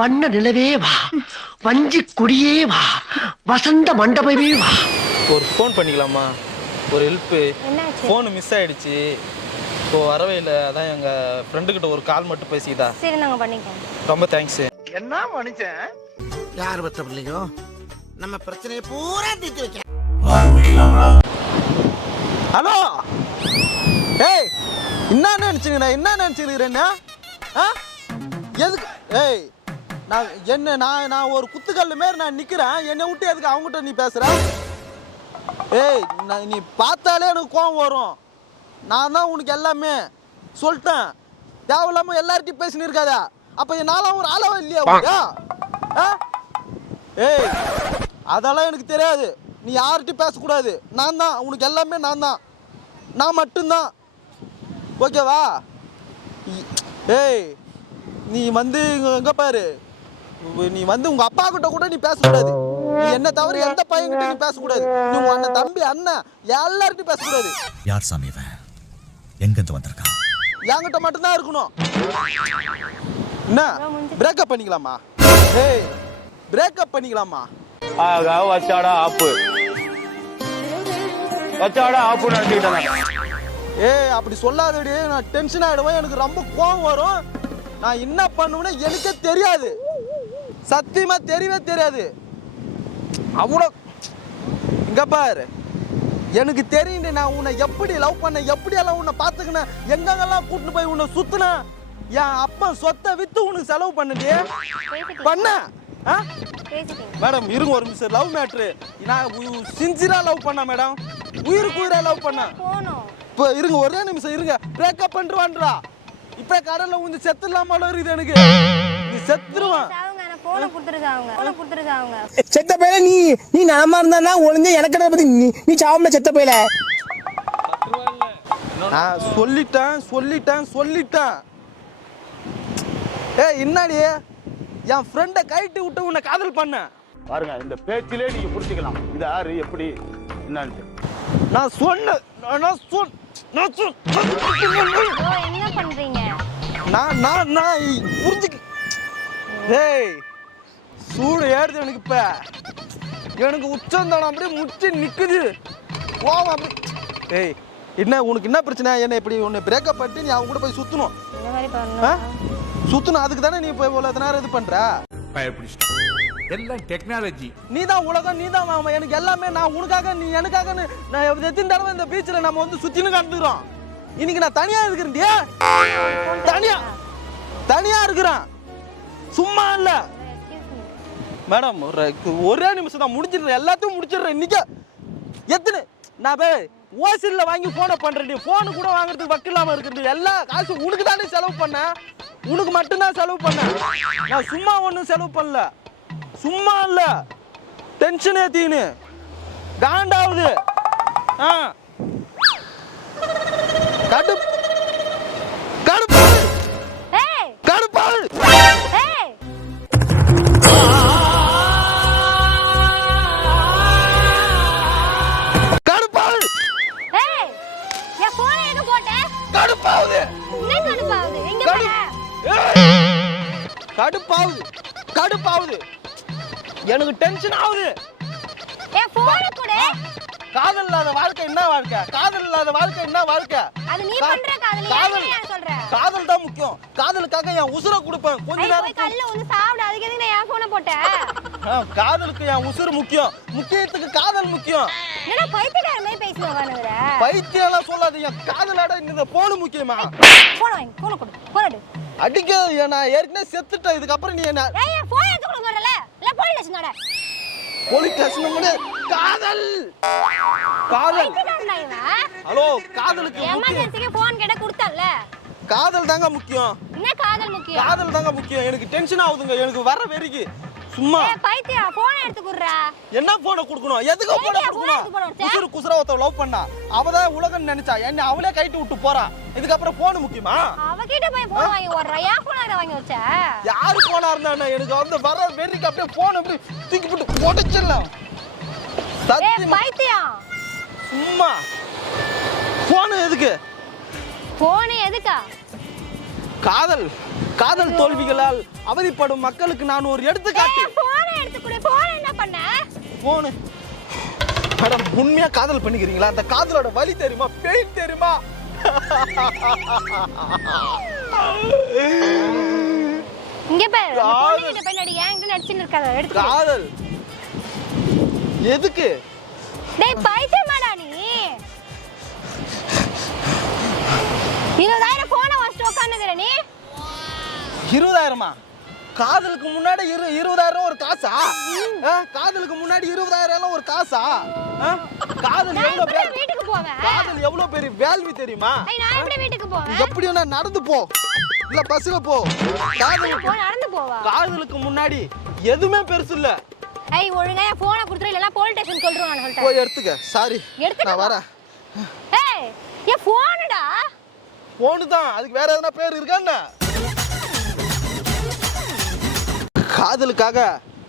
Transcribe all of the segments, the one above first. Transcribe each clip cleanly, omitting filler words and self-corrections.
வண்ண நிலவே வா, வஞ்சி கொடியே வா, வசந்த மண்டபமே வா. ஒரு ஃபோன் பண்ணிக்கலாமா? ஒரு ஹெல்ப்பு. ஃபோனு மிஸ் ஆயிடுச்சு. ஸோ வரவே இல்லை. அதான் எங்கள் ஃப்ரெண்டுக்கிட்ட ஒரு கால் மட்டும் பேசிக்கிட்டா. சரி, நாங்கள் பண்ணிக்கோம். ரொம்ப தேங்க்ஸு. என்ன மனுஷன்? யார் பத்த பிள்ளையோ நம்ம பிரச்சனையை பூரா தீர்த்து வைக்க. ஹலோ, ஏய், என்ன நினச்சிக்கிறேன்னா எதுக்கு? ஏய், நான் ஒரு குத்துக்கல்லு மாரி நான் நிற்கிறேன். என்னை விட்டு எதுக்கு அவங்ககிட்ட நீ பேசுகிற? ஏய், நீ பார்த்தாலே எனக்கு கோவம் வரும். நான் தான் உனக்கு எல்லாமே சொல்லிட்டேன். தேவையில்லாமல் எல்லார்ட்டையும் பேசினு இருக்காத. அப்போ என்னால் ஒரு அளவா இல்லையா உனக்கு? ஏய், அதெல்லாம் எனக்கு தெரியாது. நீ யார்கிட்டையும் பேசக்கூடாது. நான் தான் உனக்கு எல்லாமே. நான் மட்டும்தான். ஓகேவா? ஏய், நீ வந்து எங்கே பாரு, நீ வந்து உங்கள் அப்பா கிட்ட கூட நீ பேசக்கூடாது. நீ என்ன தவிர எந்த பையன்கிட்ட நீ பேசக்கூடாது. நீ உன் அண்ணன், தம்பி, அண்ணன் எல்லார்கிட்டையும் பேசக்கூடாது. யார் சாமி இவன்? எங்கிருந்து வந்திருக்கான்? என்கிட்ட மட்டும்தான் இருக்கணும். என்ன பிரேக்கப் பண்ணிக்கலாமா? ஏய், பிரேக்கப் பண்ணிக்கலாமா? வச்சாடா ஆப்பு நினைச்சுக்கிட்டேன். ஏய், அப்படி சொல்லாதடி. நான் டென்ஷன் ஆகிடுவேன். எனக்கு ரொம்ப கோவம் வரும். நான் என்ன பண்ணுவேன்னு எனக்கே தெரியாது. சத்தியமா தெரியவே தெரியாது. அவ்வளோ இங்க பாரு, எனக்கு தெரியும் நான் உன்னை எப்படி லவ் பண்ண, எப்படியெல்லாம் உன்னை பார்த்துக்கினேன், எங்கெங்கெல்லாம் கூட்டிட்டு போய் உன்னை சுத்தினேன். என் அப்பா சொத்தை வித்து உனக்கு செலவு பண்ணலையே பண்ண. மேடம் இருங்க ஒரு நிமிஷம். Love matter. நான் சின்சியரா லவ் பண்ண மேடம். உயிருக்கு உயிரா லவ் பண்ண. இப்போ இருங்க ஒரே நிமிஷம் இருங்க. பிரேக்கப் பண்ணிடுவான்றா. இப்போ கடல்ல வந்து செத்துலாமல இருக்குது எனக்கு. நீ செத்துருவான். செத்த பையில நீ நாம இருந்தா ஒளிஞ்ச எனக்கு பத்தி நீ சாவம்ல செத்த பையில. நான் சொல்லிட்டேன். ஏய், என்னடி என் ஃப்ரெண்டை கைட்டு விட்டு உன்னை காதல் பண்ண பாருங்க. இந்த பேச்சிலே நீங்க புரிஞ்சுக்கலாம் இது யாரு எப்படி என்னன்னு. நான் சொன்னேன். என்ன பண்றீங்க? நான் புரிஞ்சுக்க. ஏய், சூடு ஏறுது எனக்கு. இப்ப எனக்கு உச்சந்தானம் அப்படியே முச்சி நிக்குது. கோவம் அப்படி. ஏய், என்ன உனக்கு என்ன பிரச்சனை? என்ன இப்படி உன்னை பிரேக்கப் பண்ணிட்டு நீ அவங்க கூட போய் சுத்தணும். சுத்தணும். அதுக்கு தானே நீ போய் இவ்வளவு நேரம் இது பண்ற. எல்லாம் டெக்னாலஜி. நீ தான் உலகம், நீ தான் எனக்கு எல்லாமே. நான் உனக்காக, நீ எனக்காக. நான் எத்தனை தடவை இந்த பீச்சில் நம்ம வந்து சுத்தின்னு கண்டுக்கிறோம். இன்னைக்கு நான் தனியா இருக்கிறேன். தனியா இருக்கிறேன். சும்மா இல்ல மேடம். ஒரே நிமிஷம் தான் முடிச்சிடுறேன். எல்லாத்தையும் முடிச்சிடுறேன். இன்னைக்கு எத்தனை நான் போய் ஓசில வாங்கி போனை பண்றேன். போனு கூட வாங்குறதுக்கு வக்கு இல்லாம இருக்கிறது. எல்லா காசு உனக்கு தானே செலவு பண்ண. உனக்கு மட்டும்தான் செலவு பண்ண. நான் சும்மா ஒன்றும் செலவு பண்ணல. சும்மா இல்ல, டென்ஷன் ஏத்தின்னு காண்டாவுது. கடுப்பாவு. கடுப்பாவுது. எனக்கு டென்ஷன் ஆகுது. காதல் இல்லாத வாழ்க்கை என்ன வாழ்க்கை? காதல் தான் முக்கியம். காதலுக்காக என் உசுரை கொடுப்பேன். கொஞ்ச நேரம் காதலுக்கு என் உசுறு முக்கியம். முக்கியத்துக்கு காதல் முக்கியம். பைத்தியம் சொல்லாதீங்க. காதலாட இந்த போனு முக்கியமா? அடிக்க நான் ஏற்கனவே செத்துட்டேன். இதுக்கப்புறம் நீ என்ன போலீஸ் ஸ்டேஷன்? காதல். ஹலோ, காதலுக்கு காதல் தாங்க முக்கியம். காதல் தாங்க முக்கியம். எனக்கு டென்ஷன் ஆகுதுங்க. எனக்கு வர வெறிக்கு சும்மா என்ன போனை கொடுக்கணும்? எதுக்கு போனை கொடுக்கணும்? குசுர ஒருத்த லவ் பண்ணா அவதான் உலகம் நினைச்சா என்ன அவளே கைட்டு விட்டு போறா. இதுக்கப்புறம் போன் முக்கியமா? யாரு போனா இருந்தா எனக்கு வந்து வர வெறிக்கு அப்படியே போன் அப்படி தூக்கி போட்டு உடைச்சிடலாம். சும்மா போன் எதுக்கு? காதல் தோல்விகளால் அவதிப்படும் மக்களுக்கு நான் ஒரு எடுத்துக்காட்டு. போன் எடுத்து கொடு. போன் என்ன பண்ண? போனு மேடம், உண்மையா காதல் பண்ணிக்கிறீங்களா? அந்த காதலோட வலி தெரியுமா? பெயின் தெரியுமா? இங்க பாரு, பொண்ணுகிட்ட போய் நடி. ஏன் இங்க நடிச்சிட்டு இருக்காத? எடுத்து கொடு. காதல் எதுக்கு? டேய் பைத்தியமாடா நீ? 20,000 போனை வாங்கிட்டு உட்காந்துக்கிற நீ? 20,000மா? காதலுக்கு முன்னாடி 20,000 ஒரு காசா? காதலுக்கு முன்னாடி 20,000 ஒரு காசா? காதல் நான் எவ்வளவு எப்படி வீட்டுக்கு போவேன்? காதல் எவ்வளவு பெரிய வேல்வி தெரியுமா? ஏய் நான் எப்படி வீட்டுக்கு போவேன்? எப்படி வேணா நடந்து போ, இல்ல பஸ்ல போ. காதல் போ, நடந்து போவா? காதலுக்கு முன்னாடி எதுவுமே பெருசு இல்ல. ஏய் ஒழுங்கா என் போனை கொடுத்துரு, இல்லனா போலீஸ் ஸ்டேஷன் சொல்றேன் நான் சொல்லிட்டேன். போய் எடுத்துக்க. சாரி, நான் வரேன். ஏய் என் போனுடா. போனு தான், அதுக்கு வேற எதனா பேர் இருக்கான்னு? காதலுக்காக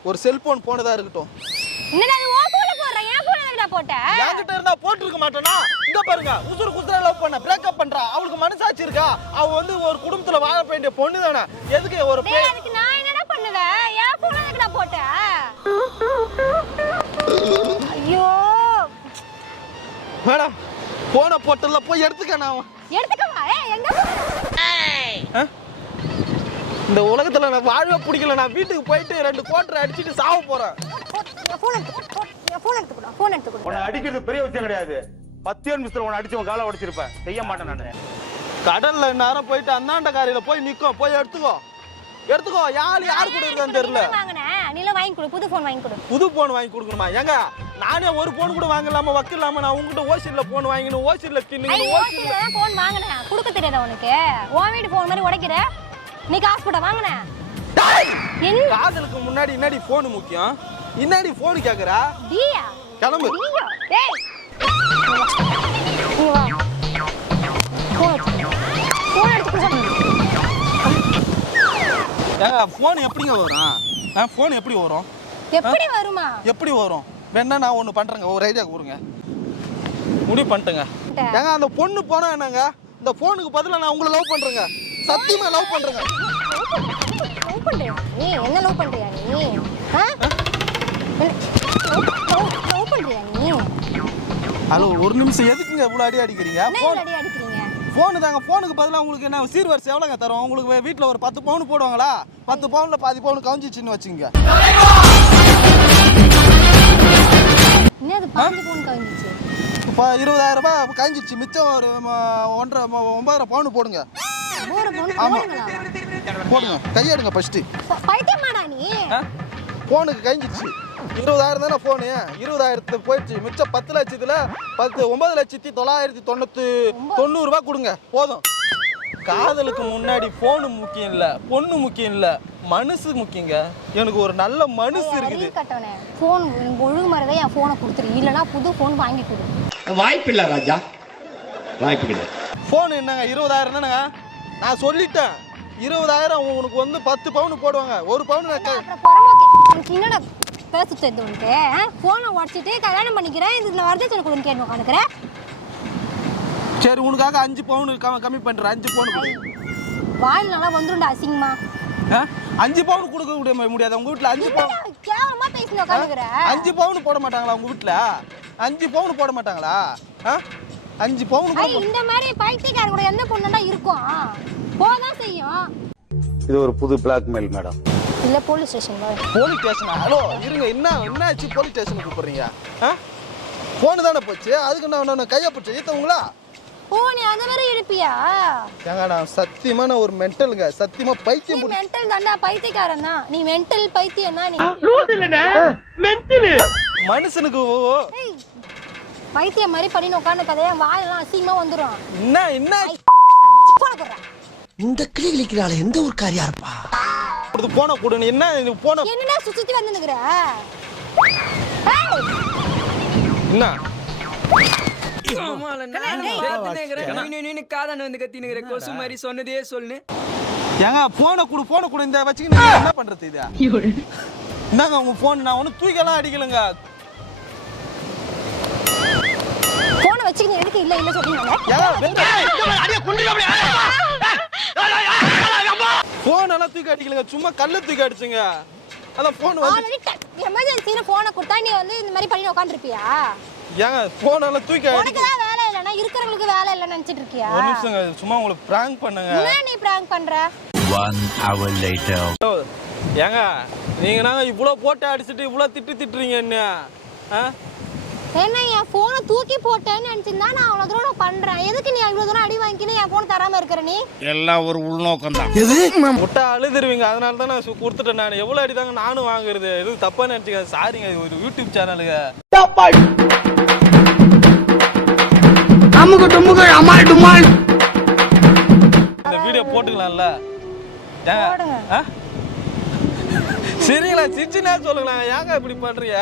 ஒரு செல்போன் போனதா இருக்கட்டும். என்னடா இது ஓ போல போறற? ஏன் போன எதுடா போட்ட? என்கிட்ட இருந்தா போட்டுருக்க மாட்டேனா? இங்க பாருங்க, உசுறு குசுற லவ் பண்ண பிரேக்கப் பண்றா. அவளுக்கு மனசாட்சி இருக்கா? அவ வந்து ஒரு குடும்பத்துல வாழ வேண்டிய பொண்ணு தானே. எதுக்கு ஒரு டேய் அதுக்கு நான் என்னடா பண்ணுவேன்? ஏன் போன எதுடா போட்ட? ஐயோ மேடம், போன போட்டல போய் எடுத்துக்க. நான் எடுத்துக்கவா? ஏய் எங்க போற? இந்த உலகத்துல நான் வாழவே பிடிக்கல. நான் வீட்டுக்கு போயிட்டு 2 குவார்டர் அடிச்சிட்டு சாவ போறேன். போன் எடுத்து கொடு. போன் எடுத்து கொடு. உன்னை அடிக்கிறது பெரிய விஷயம் கிடையாது. 10 நிமிஷத்துல உன்னை அடிச்சு உன் காலை உடைச்சிருப்பேன். செய்ய மாட்டேன் நானு. கடல்ல நேரம் போயிட்டு அந்தாண்ட காரியில போய் நிக்கும். போய் எடுத்துக்கோ. யாரு கூட இருக்கான்னு தெரியல. நீல வாங்கி கொடு. புது போன் வாங்கி கொடு. புது போன் வாங்கி கொடுக்கணுமா? ஏங்க நானே ஒரு போன் கூட வாங்கலாம வக்கில்லாம நான் உங்ககிட்ட ஓசில போன் வாங்கினு ஓசில தின்னுங்க. ஓசில தான் போன் வாங்குனேன். கொடுக்க தெரியாதா உனக்கு? உன் வீட்டு போன் மாதிரி உடைக்கிற. நீ காசு போட வாங்குனேன். என்ன காதலுக்கு முன்னாடி என்னடி போன் முக்கியம்? என்னடி போன் கேக்குறா? டியா கிளம்பு. டியா டேய் இங்க வா. போன் எடுத்து கொடு. ஏங்க போன் எப்படிங்க வரும்? போன் எப்படி வரும்? எப்படி வருமா? எப்படி வரும்? வேணா நான் ஒண்ணு பண்றேங்க. ஒரு ஐடியா கொடுங்க. முடிவு பண்ணிட்டேங்க. ஏங்க அந்த பொண்ணு போனா என்னங்க? இந்த போனுக்கு பதிலா நான் உங்களை லவ் பண்றேங்க. சத்தியமா லவ் பண்றேங்க. லவ் பண்றியா நீ? என்ன லவ் பண்றியா நீ? லவ் பண்றியா நீ? ஹலோ, ஒரு நிமிஷம். எதுக்குங்க இவ்வளவு அடி அடிக்கிறீங்க? என்ன அடி அடிக்கிறீங்க? போனு தாங்க. போனுக்கு பதிலா உங்களுக்கு என்ன சீர்வரிசை எவ்வளோங்க தரும்? உங்களுக்கு வீட்டில் ஒரு 10 பவுன் போடுவாங்களா? 10 பவுன்ல பாதி பவுன் கவுஞ்சிச்சுன்னு வச்சுங்க. என்னது 5 பவுன் கவுஞ்சிச்சு? இப்போ 20,000 ரூபாய் கழிஞ்சிச்சு. மிச்சம் ஒரு 9.5 பவுன் போடுங்க. 9 பவுன் போடுங்களா? போடுங்க. கையெடுங்க ஃபர்ஸ்ட். பைத்தியமாடா நீ? போனுக்கு கழிஞ்சிச்சு. 20,000 தானே போனு. 20,000 போயிடுச்சு. மிச்சம் 10 லட்சத்துல 9,990 ரூபாய் கொடுங்க. போதும். காதலுக்கு முன்னாடி போனு முக்கியம் இல்ல, பொண்ணு முக்கியம் இல்ல, மனசு முக்கியங்க. எனக்கு ஒரு நல்ல மனசு இருக்குது. கட்டவனே போன் எனக்கு ஒழுங்கு மாதிரிதான் என் போனை கொடுத்துரு. இல்லைன்னா புது போன் வாங்கி கொடு. வாய்ப்பு இல்ல ராஜா, வாய்ப்பு கிடையாது. போன் என்னங்க 20,000 தானேங்க? நான் சொல்லிட்டேன். 20,000 உனக்கு வந்து 10 பவுன் போடுவாங்க. ஒரு பவுன் அப்புறம் புறம்போக்கு உனக்கு என்னடா பேச தெரியுது உனக்கு? போனை உடச்சிட்டு கல்யாணம் பண்ணிக்கிறேன், இதுல வரதட்சணை கொடுன்னு கேட்டு உட்காந்துக்கிறேன். சரி, உனக்காக 5 பவுன் கம்மி பண்றேன். 5 பவுன் கொடு. வாயில் நல்லா வந்துருண்டா அசிங்கமா. 5 பவுன் கொடுக்க முடியாது உங்க வீட்டுல. 5 பவுன் கேவலமா பேசிட்டு உட்காந்துக்கிற. 5 பவுன் போட மாட்டாங்களா உங்க வீட்டுல? 5 பவுன் போட மாட்டாங்களா? 5 பவுன். இந்த மாதிரி பைத்தியக்கார கூட எந்த பொண்ணுடா இருக்கும்? போதான் செய்யும். இது ஒரு புது பிளாக்மெயில் மேடம். இல்ல போலீஸ் ஸ்டேஷன் வா. போலீஸ் ஸ்டேஷனா? ஹலோ இருங்க. என்னாச்சு போலீஸ் ஸ்டேஷனுக்கு கூப்பிடுறீங்க? போன் தானே போச்சு. அதுக்கு நான் கையை பிடிச்ச ஈத்தவங்களா? ஓ நீ அந்த மாதிரி இருப்பியா? ஏங்க நான் சத்தியமா நான் ஒரு மென்டலுங்க. சத்தியமா பைத்தியம். நீ மென்டல் தான்டா, பைத்தியக்காரன் தான் நீ. மென்டல் பைத்தியம் தான் நீ. மனுஷனுக்கு பைத்தியம் மாதிரி பண்ணி உட்கார்ந்து கதையா வாயெல்லாம் அசிங்கமா வந்துரும். என்ன போன போடுற. இந்த கிளி கிளிக்கிறாள் எந்த ஒரு காரியா இருப்பா? போன கொடு. என்ன போன என்னடா சுத்தி வந்து நிக்கிற? என்ன ஏங்க போன கொடு. இந்த வச்சுக்கிட்டு என்ன பண்றது? இது என்னங்க உங்க போன்? நான் ஒன்னும் தூக்கலாம் அடிக்கலங்க. போனை வச்சுக்கிட்டு எனக்கு இல்ல இல்ல சொல்றீங்க. போன் போனெல்லாம் தூக்கி அடிக்கலங்க, சும்மா கல்லை தூக்கி அடிச்சுங்க. அதான் ஃபோன் வந்து ஆல்ரெடி எமர்ஜென்சின்னு போனை கொடுத்தா நீ வந்து இந்த மாதிரி பண்ணி உட்காந்துருப்பியா? ஏங்க போனெல்லாம் தூக்கி உனக்கு தான் வேலை இல்லைன்னா இருக்கிறவங்களுக்கு வேலை இல்லைன்னு நினைச்சிட்டு இருக்கியா? ஒரு நிமிஷங்க, சும்மா உங்களுக்கு பிராங்க் பண்ணுங்க. என்ன நீ பிராங்க் பண்ற? 1 hour later. ஏங்க நீங்க நாங்க இவ்வளோ போட்டு அடிச்சுட்டு இவ்வளோ திட்டுறீங்க என்ன? என்ன என் போனை தூக்கி போட்டேன்னு நினைச்சிருந்தா நான் அவ்வளவு தூரம் நான் பண்றேன். எதுக்கு நீ அவ்வளவு தூரம் அடி வாங்கிக்கின்னு என் போன் தராம இருக்கிற நீ? எல்லாம் ஒரு உள்நோக்கம் தான். முட்டை அழுதுருவீங்க, அதனால தான் நான் கொடுத்துட்டேன். நான் எவ்வளோ அடி தாங்க நானும் வாங்குறது, எதுவும் தப்பா நினைச்சுக்க. சாரிங்க, இது ஒரு யூடியூப் சேனலுங்க. இந்த வீடியோ போட்டுக்கலாம்ல? போடுங்க. சரிங்களா, சிரிச்சுனா சொல்லுங்களேன், ஏங்க இப்படி பண்றீங்க?